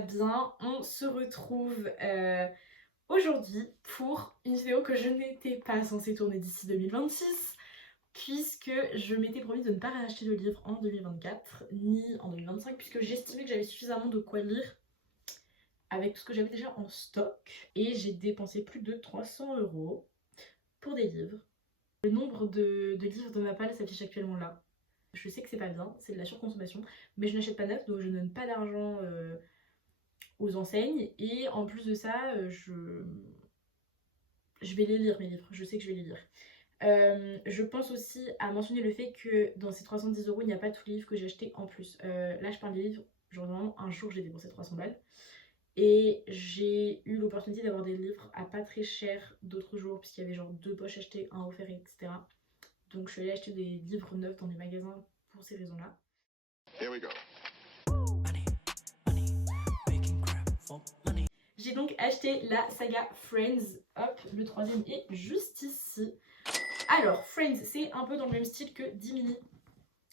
va bien. On se retrouve aujourd'hui pour une vidéo que je n'étais pas censée tourner d'ici 2026 puisque je m'étais promis de ne pas racheter de livre en 2024 ni en 2025 puisque j'estimais que j'avais suffisamment de quoi lire avec tout ce que j'avais déjà en stock et j'ai dépensé plus de 300 € pour des livres. Le nombre de livres de ma palle s'affiche actuellement là. Je sais que c'est pas bien, c'est de la surconsommation, mais je n'achète pas neuf donc je ne donne pas d'argent aux enseignes et en plus de ça, je vais les lire mes livres, je sais que je vais les lire. Je pense aussi à mentionner le fait que dans ces 310 € il n'y a pas tous les livres que j'ai achetés en plus. Là je parle des livres, genre vraiment un jour j'ai dépensé 300 balles et j'ai eu l'opportunité d'avoir des livres à pas très cher d'autres jours puisqu'il y avait genre 2 poches achetées, un offert, etc. Donc je suis allée acheter des livres neufs dans des magasins pour ces raisons là. Here we go. J'ai donc acheté la saga Friends, hop, le troisième est juste ici. Alors, Friends, c'est un peu dans le même style que Dimini.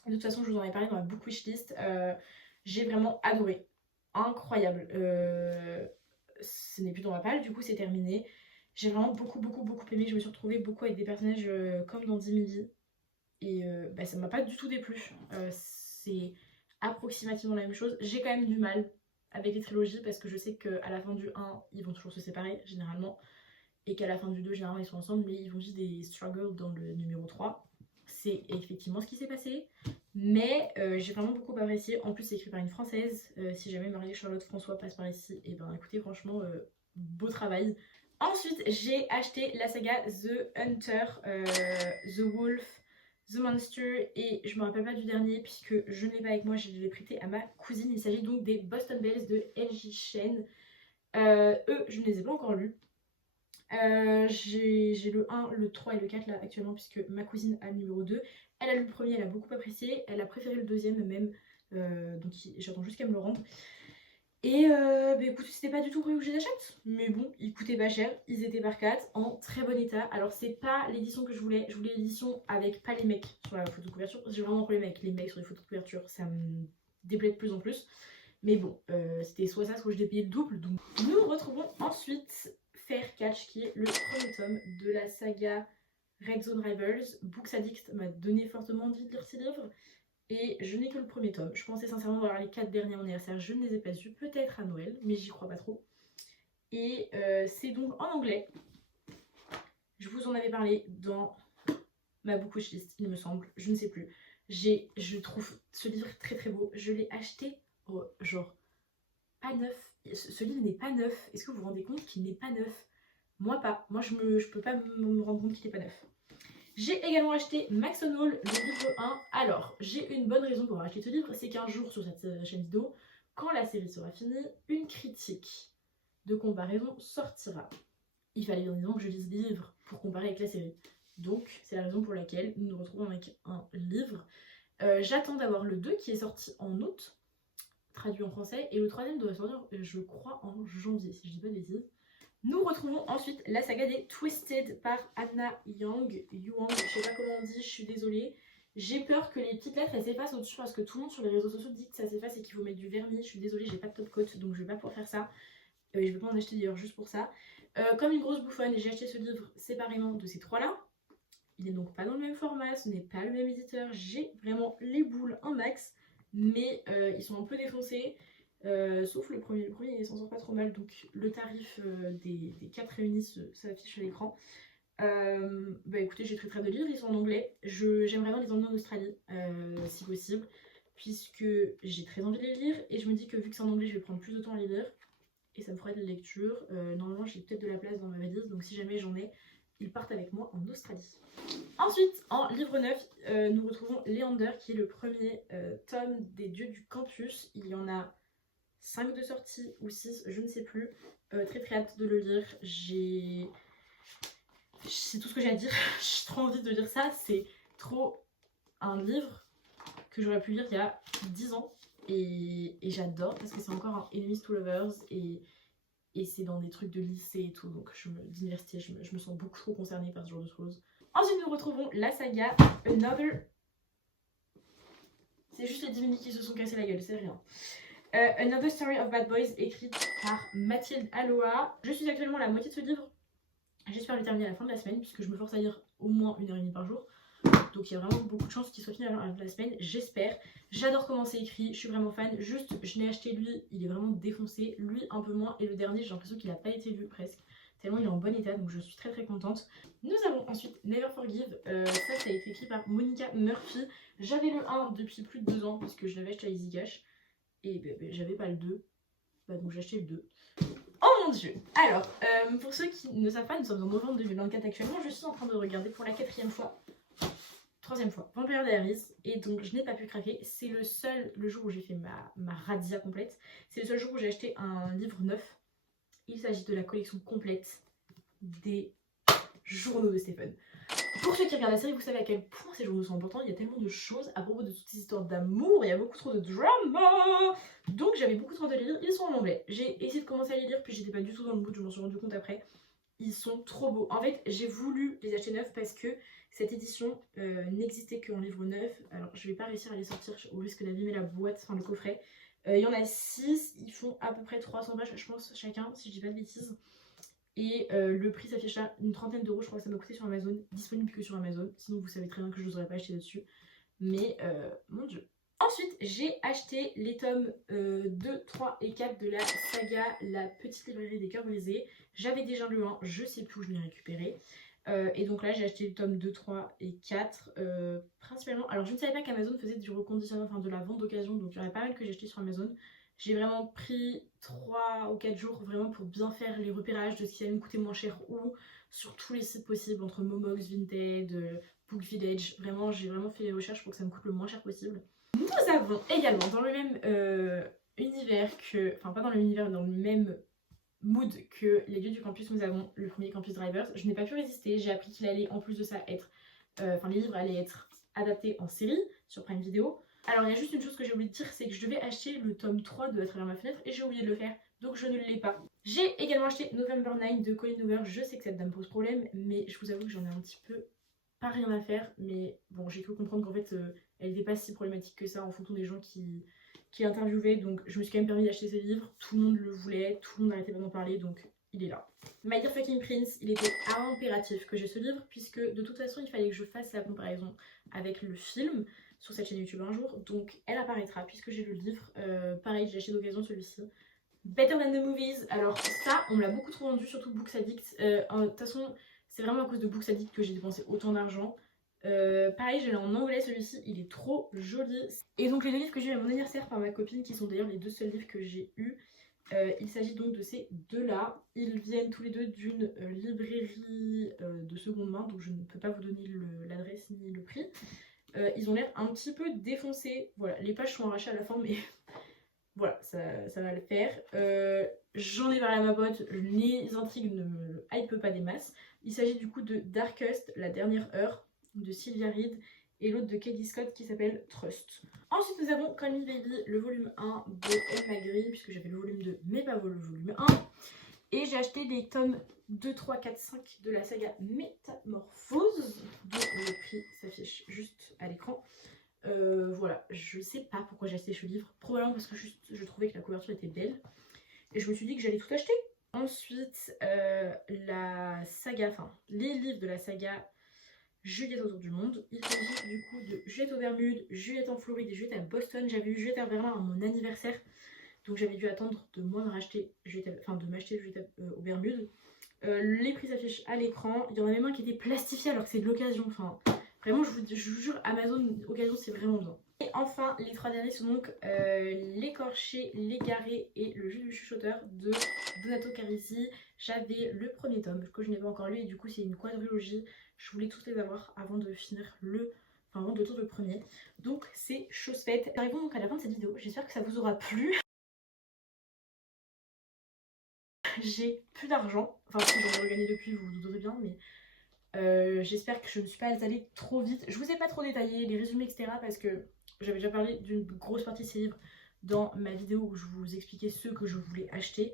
De toute façon, je vous en ai parlé dans ma book wishlist. J'ai vraiment adoré. Incroyable. Ce n'est plus dans ma palle, du coup, c'est terminé. J'ai vraiment beaucoup aimé. Je me suis retrouvée beaucoup avec des personnages comme dans Dimini. Et ça m'a pas du tout déplu. C'est approximativement la même chose. J'ai quand même du mal avec les trilogies parce que je sais qu'à la fin du 1, ils vont toujours se séparer généralement. Et qu'à la fin du 2, généralement, ils sont ensemble, mais ils vont vivre des struggles dans le numéro 3. C'est effectivement ce qui s'est passé. Mais j'ai vraiment beaucoup apprécié. En plus, c'est écrit par une Française. Si jamais Marie-Charlotte François passe par ici, et ben écoutez, franchement, beau travail. Ensuite, j'ai acheté la saga The Hunter, The Wolf, The Monster, et je me rappelle pas du dernier puisque je ne l'ai pas avec moi, je l'ai prêté à ma cousine. Il s'agit donc des Boston Bells de LJ Chen. Eux, je ne les ai pas encore lus. J'ai le 1, le 3 et le 4 là actuellement puisque ma cousine a le numéro 2. Elle a lu le premier, elle a beaucoup apprécié, elle a préféré le deuxième même, donc j'attends juste qu'elle me le rende. Et écoute, c'était pas du tout prévu que je les achète, mais bon, ils coûtaient pas cher, ils étaient par 4 en très bon état. Alors c'est pas l'édition que je voulais l'édition avec pas les mecs sur la photo de couverture, j'ai vraiment un problème avec les mecs sur les photos de couverture, ça me déplaît de plus en plus. Mais bon, c'était soit ça, soit je l'ai payé le double, donc nous retrouvons ensuite Fair Catch qui est le premier tome de la saga Red Zone Rivals. Books Addict m'a donné fortement envie de lire ces livres. Et je n'ai que le premier tome. Je pensais sincèrement avoir les 4 derniers anniversaires. Je ne les ai pas eus, peut-être à Noël, mais j'y crois pas trop. Et c'est donc en anglais. Je vous en avais parlé dans ma book wishlist, il me semble. Je ne sais plus. Je trouve ce livre très beau. Je l'ai acheté, genre, pas neuf. Ce livre n'est pas neuf. Est-ce que vous vous rendez compte qu'il n'est pas neuf? Moi pas. Moi je peux pas me rendre compte qu'il n'est pas neuf. J'ai également acheté Maxon Hall, le livre 1. Alors, j'ai une bonne raison pour acheter ce livre, c'est qu'un jour sur cette chaîne vidéo, quand la série sera finie, une critique de comparaison sortira. Il fallait bien évidemment que je lise des livres pour comparer avec la série. Donc, c'est la raison pour laquelle nous nous retrouvons avec un livre. J'attends d'avoir le 2 qui est sorti en août, traduit en français, et le troisième doit sortir, je crois, en janvier, si je dis pas de bêtises. Nous retrouvons ensuite la saga des Twisted par Anna Yang, je sais pas comment on dit, je suis désolée. J'ai peur que les petites lettres elles s'effacent au-dessus parce que tout le monde sur les réseaux sociaux dit que ça s'efface et qu'il faut mettre du vernis. Je suis désolée, j'ai pas de top coat donc je vais pas pouvoir faire ça. Je vais pas en acheter d'ailleurs juste pour ça. Comme une grosse bouffonne, j'ai acheté ce livre séparément de ces trois-là. Il n'est donc pas dans le même format, ce n'est pas le même éditeur. J'ai vraiment les boules un max, mais ils sont un peu défoncés. Sauf le premier il s'en sort pas trop mal, donc le tarif des 4 réunis s'affiche à l'écran. Écoutez, j'ai très de livres, ils sont en anglais. J'aimerais bien les emmener en Australie si possible, puisque j'ai très envie de les lire et je me dis que vu que c'est en anglais, je vais prendre plus de temps à les lire et ça me fera de la lecture. Normalement, j'ai peut-être de la place dans ma valise, donc si jamais j'en ai, ils partent avec moi en Australie. Ensuite, en livre 9, nous retrouvons Leander qui est le premier tome des Dieux du Campus. Il y en a 5 de sortie ou 6, je ne sais plus. Très hâte de le lire. C'est tout ce que j'ai à dire. J'ai trop envie de lire ça. C'est trop un livre que j'aurais pu lire il y a 10 ans. Et j'adore parce que c'est encore un Enemies to Lovers et c'est dans des trucs de lycée et tout. Donc d'université, je me sens beaucoup trop concernée par ce genre de choses. Ensuite, nous retrouvons la saga Another. C'est juste les 10 minutes qui se sont cassés la gueule, c'est rien. Another Story of Bad Boys, écrite par Mathilde Aloha. Je suis actuellement à la moitié de ce livre. J'espère le terminer à la fin de la semaine, puisque je me force à lire au moins 1h30 par jour. Donc il y a vraiment beaucoup de chances qu'il soit fini à la fin de la semaine, j'espère. J'adore comment c'est écrit, je suis vraiment fan. Juste, je l'ai acheté lui, il est vraiment défoncé. Lui, un peu moins. Et le dernier, j'ai l'impression qu'il n'a pas été lu presque. Tellement il est en bon état, donc je suis très contente. Nous avons ensuite Never Forgive. Ça a été écrit par Monica Murphy. J'avais le 1 depuis plus de 2 ans, puisque je l'avais acheté à Easy Cash. Et j'avais pas le 2. Donc j'ai acheté le 2. Oh mon dieu! Alors, pour ceux qui ne savent pas, nous sommes en novembre 2024 actuellement. Je suis en train de regarder pour la 4e fois. 3e fois, Vampire Diaries, et donc je n'ai pas pu craquer. C'est le jour où j'ai fait ma razzia complète. C'est le seul jour où j'ai acheté un livre neuf. Il s'agit de la collection complète des journaux de Stephen. Pour ceux qui regardent la série, vous savez à quel point ces journaux sont importants. Il y a tellement de choses à propos de toutes ces histoires d'amour. Il y a beaucoup trop de drama. Donc j'avais beaucoup trop de les lire. Ils sont en anglais. J'ai essayé de commencer à les lire, puis j'étais pas du tout dans le mood. Je m'en suis rendu compte après. Ils sont trop beaux. En fait, j'ai voulu les acheter neufs parce que cette édition n'existait qu'en livre neuf. Alors, je vais pas réussir à les sortir au risque d'abîmer la boîte, enfin le coffret. Il y en a 6, ils font à peu près 300 pages, je pense, chacun, si je dis pas de bêtises. Et le prix s'affiche à une trentaine d'euros, je crois que ça m'a coûté sur Amazon. Disponible que sur Amazon, sinon vous savez très bien que je n'oserais pas acheter dessus. Mais, mon dieu. Ensuite, j'ai acheté les tomes 2, 3 et 4 de la saga La Petite Librairie des Cœurs Brisés. J'avais déjà le 1, je sais plus où je l'ai récupéré. Et donc là, j'ai acheté les tomes 2, 3 et 4, principalement. Alors, je ne savais pas qu'Amazon faisait du reconditionnement, enfin de la vente d'occasion, donc il y en a pas mal que j'ai acheté sur Amazon. J'ai vraiment pris 3 ou 4 jours vraiment pour bien faire les repérages de ce qui allait me coûter moins cher ou sur tous les sites possibles, entre Momox, Vinted, Book Village. Vraiment, j'ai vraiment fait les recherches pour que ça me coûte le moins cher possible. Nous avons également dans le même univers que, enfin pas dans le même univers, dans le même mood que les lieux du campus, nous avons le premier Campus Drivers. Je n'ai pas pu résister, j'ai appris qu'il allait en plus de ça être, enfin les livres allaient être adaptés en série sur Prime Video. Alors il y a juste une chose que j'ai oublié de dire, c'est que je devais acheter le tome 3 de À travers ma fenêtre et j'ai oublié de le faire, donc je ne l'ai pas. J'ai également acheté November 9 de Colleen Hoover. Je sais que cette dame pose problème, mais je vous avoue que j'en ai un petit peu pas rien à faire, mais bon, j'ai cru comprendre qu'en fait elle n'était pas si problématique que ça en fonction des gens qui interviewaient, donc je me suis quand même permis d'acheter ces livres. Tout le monde le voulait, tout le monde n'arrêtait pas d'en parler, donc il est là. My Dear Fucking Prince, il était impératif que j'ai ce livre, puisque de toute façon il fallait que je fasse la comparaison avec le film sur cette chaîne YouTube un jour, donc elle apparaîtra puisque j'ai le livre. Pareil, j'ai acheté d'occasion celui-ci. Better Than the Movies, alors ça on me l'a beaucoup trop vendu, surtout Books Addict. De toute façon c'est vraiment à cause de Books Addict que j'ai dépensé autant d'argent. Pareil, je l'ai en anglais celui-ci, il est trop joli. Et donc les deux livres que j'ai eu à mon anniversaire par ma copine, qui sont d'ailleurs les deux seuls livres que j'ai eu, il s'agit donc de ces deux-là. Ils viennent tous les deux d'une librairie de seconde main, donc je ne peux pas vous donner l'adresse ni le prix. Ils ont l'air un petit peu défoncés. Voilà, les pages sont arrachées à la fin, mais voilà, ça va le faire. J'en ai parlé à ma pote, les intrigues ne me hype pas des masses. Il s'agit du coup de Darkest, la dernière heure, de Sylvia Reed, et l'autre de Katie Scott qui s'appelle Trust. Ensuite nous avons Call Me Baby, le volume 1 de Emma Green, puisque j'avais le volume 2 mais pas le volume 1. Et j'ai acheté les tomes 2, 3, 4, 5 de la saga Métamorphose, dont le prix s'affiche juste à l'écran. Voilà, je sais pas pourquoi j'ai acheté ce livre, probablement parce que juste je trouvais que la couverture était belle et je me suis dit que j'allais tout acheter. Ensuite, la saga, enfin les livres de la saga Juliette autour du monde. Il s'agit du coup de Juliette aux Bermudes, Juliette en Floride et Juliette à Boston. J'avais eu Juliette à Berlin à mon anniversaire, donc j'avais dû attendre de moi me racheter de m'acheter Juliette aux Bermudes. Les prix s'affichent à l'écran. Il y en a même un qui était plastifié alors que c'est de l'occasion. Enfin, vraiment, je vous jure, Amazon occasion, c'est vraiment bien. Et enfin, les 3 derniers sont donc L'écorché, l'égaré et le jeu du chuchoteur de Donato Carisi. J'avais le premier tome que je n'ai pas encore lu et du coup c'est une quadrilogie. Je voulais tous les avoir avant de finir avant de tour le premier. Donc c'est chose faite. Arrivons donc à la fin de cette vidéo. J'espère que ça vous aura plu. J'ai plus d'argent. Enfin si j'en ai regagné depuis, vous vous douterez bien, mais j'espère que je ne me suis pas allée trop vite. Je vous ai pas trop détaillé les résumés etc. parce que j'avais déjà parlé d'une grosse partie de ces livres dans ma vidéo où je vous expliquais ceux que je voulais acheter.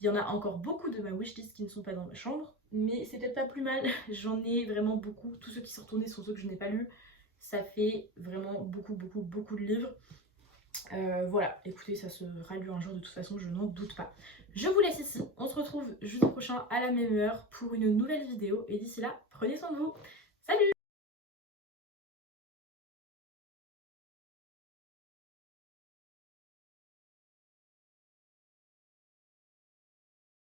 Il y en a encore beaucoup de ma wishlist qui ne sont pas dans ma chambre, mais c'est peut-être pas plus mal. J'en ai vraiment beaucoup. Tous ceux qui sont retournés sont ceux que je n'ai pas lus. Ça fait vraiment beaucoup de livres. Voilà, écoutez, ça sera lu un jour de toute façon, je n'en doute pas. Je vous laisse ici, on se retrouve jeudi prochain à la même heure pour une nouvelle vidéo et d'ici là, prenez soin de vous. Salut!